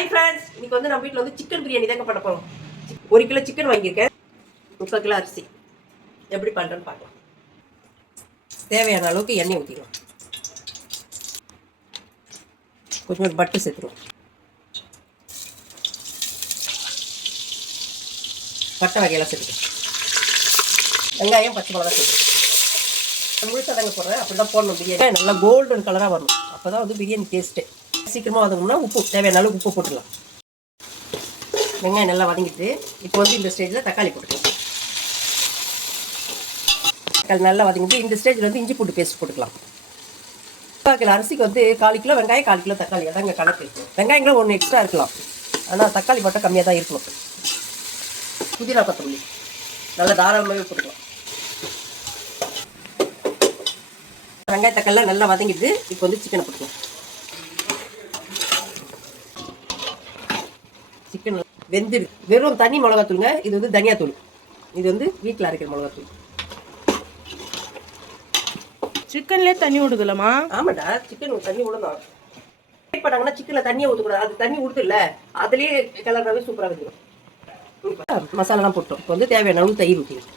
Hi friends, இன்னைக்கு வந்து நம்ம வீட்டில் வந்து சிக்கன் பிரியாணி தாங்க பண்ண போகிறோம். 1 கிலோ சிக்கன் வாங்கியிருக்கேன், 30 கிலோ அரிசி. எப்படி பண்ணுறேன்னு பார்க்கலாம். தேவையான அளவுக்கு எண்ணெய் ஊற்றிக்கலாம். கொஞ்சம் பட்டர் சேர்த்துருவோம். பட்டை வகையெல்லாம் சேர்த்துக்கலாம். வெங்காயம் பச்சை மிளகா சேர்த்துக்கலாம். முழுசாக தாங்க போடுறேன், அப்படி தான் போடணும். பிரியாணி நல்லா கோல்டன் கலராக வரணும், அப்போ தான் வந்து பிரியாணி டேஸ்ட்டு. சீக்கிரமாக வதங்கணும்னா உப்பு தேவையான அளவு உப்பு போட்டுக்கலாம். வெங்காயம் நல்லா வதங்கிட்டு இப்போ வந்து இந்த ஸ்டேஜில் தக்காளி போட்டுக்கலாம். தக்காளி நல்லா வதங்கிட்டு இந்த ஸ்டேஜில் வந்து இஞ்சி பூண்டு பேஸ்ட் போட்டுக்கலாம். 3 கிலோ அரிசிக்கு வந்து 4 கிலோ வெங்காயம் 4 கிலோ தக்காளி, அதாங்க கணக்கு. வெங்காயங்களும் 1 எக்ஸ்ட்ரா இருக்கலாம், ஆனால் தக்காளி மட்டும் கம்மியாக தான் இருக்கணும். புதினா கொத்தமல்லி நல்லா தாராளமாகவே போட்டுக்கலாம். வெங்காய தக்காளிலாம் நல்லா வதங்கிட்டு இப்போ வந்து சிக்கனை போட்டுக்கலாம். சிக்கன் வெந்துடு. வெறும் தனி மிளகாத்தூளுங்க, இது வந்து தனியாத்தூள். இது வந்து வீட்டில் அரைக்கிற மிளகாத்தூள். சிக்கன்லேயே தண்ணி விடுதுலம்மா? ஆமாடா, சிக்கன் தண்ணி விடணும். வெயிட் பண்ணாங்கன்னா சிக்கனில் தண்ணியை ஊற்றக்கூடாது. அது தண்ணி விடுதுல்ல, அதுலேயே கலராகவே சூப்பராக வந்துடும். மசாலாலாம் போட்டோம். இப்போ வந்து தேவையான அளவு தயிர் ஊற்றிடும்.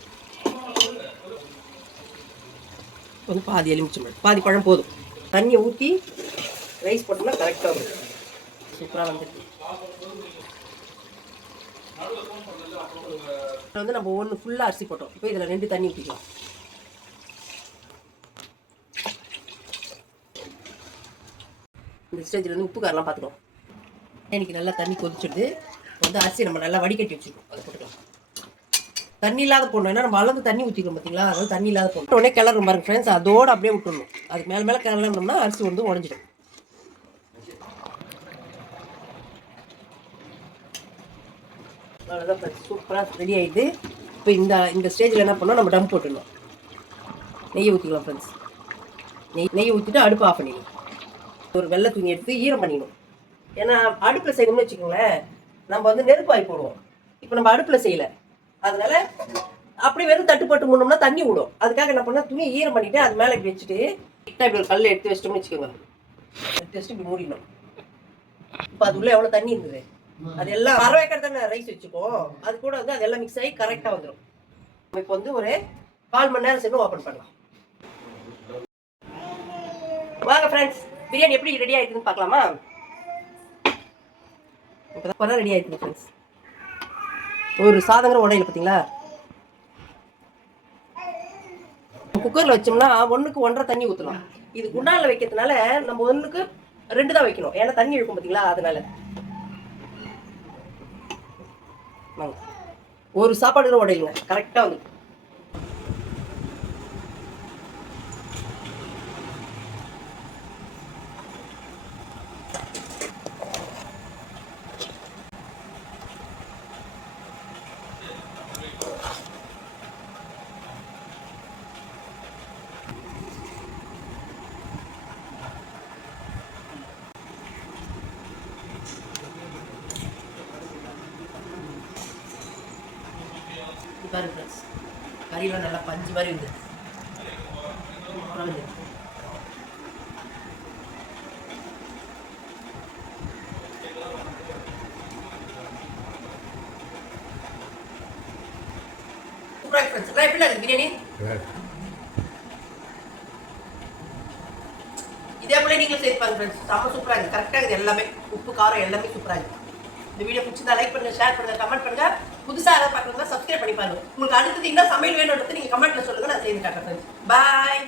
வந்து பாதி எலுமிச்சம்பழம், பாதி பழம் போதும். தண்ணியை ஊற்றி ரைஸ் போட்டோம்னா கரெக்டாக வரும். சூப்பராக வந்துருக்கு. வந்து நம்ம ஒன்று ஃபுல்லாக அரிசி போட்டோம். இப்போ இதில் 2 தண்ணி ஊற்றிக்கலாம். இந்த ஸ்டேஜில் வந்து உப்பு காரெலாம் பார்த்துக்கலாம். எனக்கு நல்லா தண்ணி கொதிச்சுடுது. வந்து அரிசி நம்ம நல்லா வடிகட்டி வச்சுருக்கோம், அதை போட்டுக்கலாம். தண்ணி இல்லாத போடணும், ஏன்னா நம்ம அளந்து தண்ணி ஊற்றிக்கணும் பார்த்தீங்களா, அதாவது தண்ணி இல்லாத போடணும். உடனே கிளறும் பாருங்க ஃப்ரெண்ட்ஸ், அதோடு அப்படியே விட்டுடணும். அதுக்கு மேலே மேலே கிளறணும்னா அரிசி வந்து உடஞ்சிடும். அவ்வளோதான் ஃப்ரெண்ட்ஸ், சூப்பராக ரெடி ஆகிடுது. இப்போ இந்த ஸ்டேஜில் என்ன பண்ணோம், நம்ம டம் போட்டுடணும். நெய்யை ஊற்றிக்கலாம் ஃப்ரெண்ட்ஸ். நெய்யை ஊற்றிட்டு அடுப்பு ஆஃப் பண்ணிடணும். ஒரு வெள்ளை துணி எடுத்து ஈரம் பண்ணிடணும். ஏன்னா அடுப்பில் செய்யணும்னு வச்சுக்கோங்களேன், நம்ம வந்து நெருப்பாய் போடுவோம். இப்போ நம்ம அடுப்பில் செய்யலை, அதனால அப்படி வெறும் தட்டு போட்டு மூடணும்னா தண்ணி விடும். அதுக்காக என்ன பண்ணால் துணியை ஈரம் பண்ணிவிட்டு அது மேலே இப்படி வச்சுட்டு இப்படி ஒரு கல்லை எடுத்து வச்சிட்டோம்னு வச்சுக்கோங்க. எடுத்து வச்சுட்டு இப்படி மூடிடணும். இப்போ அது உள்ளே எவ்வளோ தண்ணி இருந்தது, அது எல்லாம் அரை ஏக்கர் தானே ரைஸ் வச்சுப்போம், அது கூட வந்து அதெல்லாம் மிக்ஸ் ஆகி கரெக்டாக வந்துடும். இப்போ வந்து ஒரு 4 மணி நேரம் சேர்ந்து ஓப்பன் பண்ணலாம். வாங்க ஃப்ரெண்ட்ஸ், பிரியாணி எப்படி ரெடி ஆகிடுதுன்னு பார்க்கலாமா? இப்போ தான் ரெடி ஆகிடுது ஃப்ரெண்ட்ஸ். ஒரு சாதங்கிற உடையில பார்த்தீங்களா, குக்கரில் வச்சோம்னா 1க்கு 1.5 தண்ணி ஊற்றலாம். இது குண்டானில் வைக்கிறதுனால நம்ம 1க்கு 2 தான் வைக்கணும், ஏன்னா தண்ணி இழுக்கும் பார்த்தீங்களா, அதனால. ஒரு சாப்பாடு உடையிலுங்க கரெக்டாக வந்து. பாருங்க ஃப்ரெண்ட்ஸ், கறியெல்லாம் நல்லா பஞ்சு மாதிரி இருந்தது. சூப்பராக ஃப்ரெண்ட்ஸ், எப்படி இருக்கு பிரியாணி? இதே போல நீங்களும் செய்து பாருங்க ஃப்ரெண்ட்ஸ், செம்ம சூப்பராக இருக்குது. கரெக்டாக இருக்குது எல்லாமே, உப்பு காரம் எல்லாமே சூப்பராக இருக்குது. இந்த வீடியோ பிடிச்சிருந்தா லைக் பண்ணுங்க, ஷேர் பண்ணுங்க, கமெண்ட் பண்ணுங்க. புதுசாக யாராவது பார்க்குறதா சப்ஸ்கிரைப் பண்ணி பாருங்க. உங்களுக்கு அடுத்தது என்ன சமையல் வேணும்ன்றது நீங்கள் கமெண்ட்ல சொல்லுங்க, நான் செய்து காட்டுறேன். பாய்.